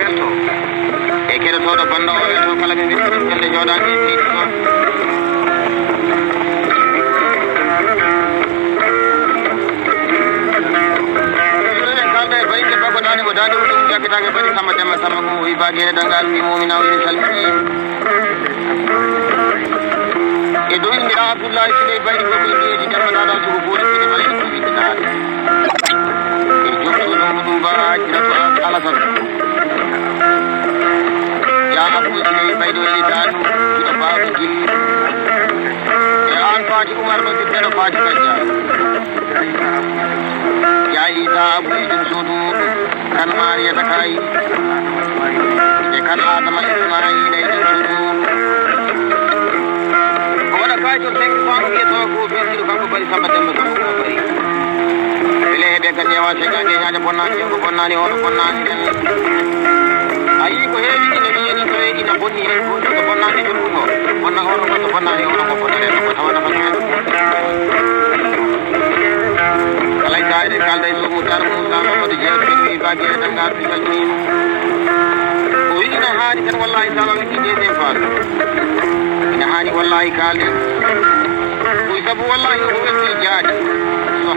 welto e keɗotoɗo banda o welto kala ɓe mbiɗi ɓelde jooɗaɓe e tiiɗi ɗon ko dande ɗum jakkitake bari Samba Demba Samba ko wi bagene dangal wi momina wi salmini e do indi Abdoulaye Sile baydi ko ko indi Demba dada sugo boori fini mali ko indi naade e jokku ɗum baraji rato alasan ya Abdou Sile baydo li dadu ina baabu jilli e an Fati Oumar no ɓiɗɗo Fati Kadja ya Ida Abou Idum Sodu kan Maria Takai e kan Adama Ismaila e Sodu o waɗa kayto tek fango wiyeto ko besiɗo kanko bari Samba Demba Samba ko bari bele heɓe kan ƴeewa segague ñaade bonnani ko bonnani hono bonnani a yii ko heewi ina wiyeni to e ina bonni hen ko bonnani jolɗugo bonna ono goto bonnani ono ko bonnere ko tawana tan hen alay tawde kalda e somo tar Moussa Mamadou Dieng wi bagere dangal mi salminima o wi ina haani tan wallahi tawa wiki deuxiéme phase ina haani wallahi kalden oyi saabu wallahi o welti jaadi o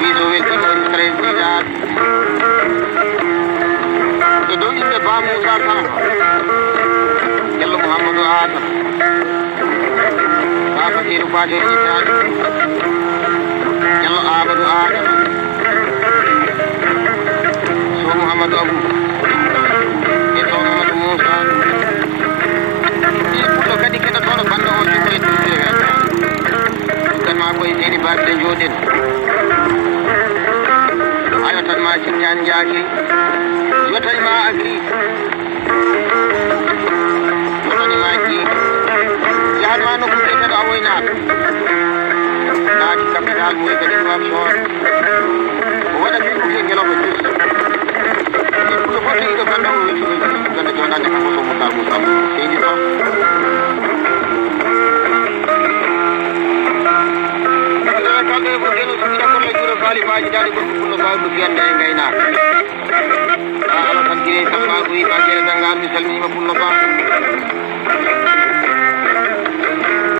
wi so weltima waɗi président jaadi e dow inde Ba Moussa Sanko Diallo Mouhamadou Adama Ba Basirou Batel Itaali Diallo Amadou Adama So Mouhamadou Abou e So Mamadou Moussa e pullo kadi keɗotoɗo banda o jogori duuɓe welta ɗumtanma koye seeni babde jooɗen ayo tan ma Signane Diaké yotanima Agri yotanima Gui yahatma nokku mbiyeteɗo a woynaka naati capital moy kadi mbam soor o waɗa ɓi ko wiye ngeloba jus e pullo fof tawiɗo banda o weltinoy ganda joɗade kanko so Moussa Moussa seydi to kamɓe ko deno ɗakkorle juuro faali faji daɗi gorko pullo bawɗo fiyande e gaynaka ala tan guine Samba ko wi bagere dangal mi salminima pullo ba